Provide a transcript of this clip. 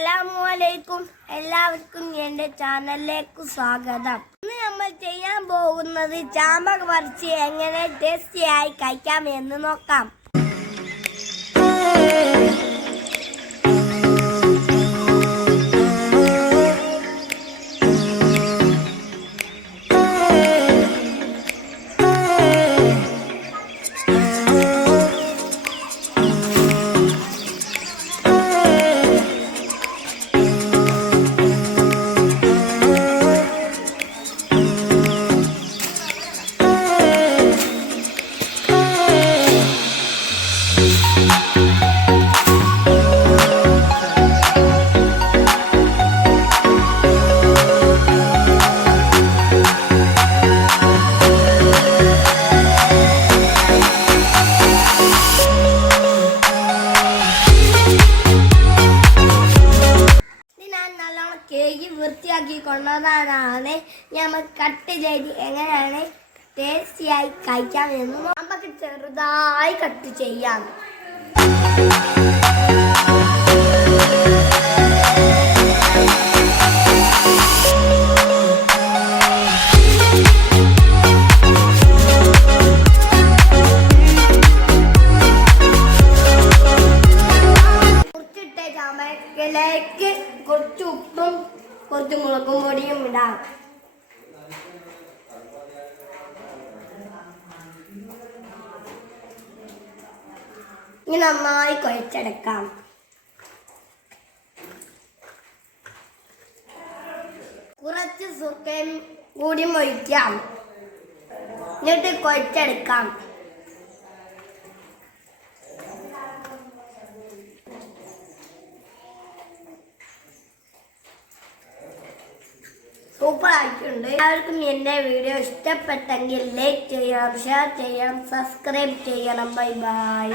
അസ്സലാമലൈക്കും. എല്ലാവർക്കും എൻ്റെ ചാനലിലേക്ക് സ്വാഗതം. ഇന്ന് നമ്മൾ ചെയ്യാൻ പോകുന്നത് ചാമ്പ പറിച്ച് എങ്ങനെ ടേസ്റ്റിയായി കഴിക്കാം എന്ന് നോക്കാം. കേക്ക് വൃത്തിയാക്കി കൊണ്ടുവന്നാണ് നമ്മൾ കട്ട് ചെയ്ത് എങ്ങനെയാണ് ടേസ്റ്റിയായി കഴിക്കാമെന്ന് നമുക്ക് ചെറുതായി കട്ട് ചെയ്യാം. ചാമ്പയ്ക്കയിലേക്ക് കുറച്ച് ഉപ്പും കുറച്ച് മുളകും പൊടിയും ഇടാം. ഇനി നന്നായി കുഴച്ചെടുക്കാം. കുറച്ച് സുക്കയും കൂടി ഒഴിക്കാം. എന്നിട്ട് കുഴച്ചെടുക്കാം. സൂപ്പർ ആയിട്ടുണ്ട്. എല്ലാവർക്കും എൻ്റെ വീഡിയോ ഇഷ്ടപ്പെട്ടെങ്കിൽ ലൈക്ക് ചെയ്യണം, ഷെയർ ചെയ്യണം, സബ്സ്ക്രൈബ് ചെയ്യണം. Bye bye.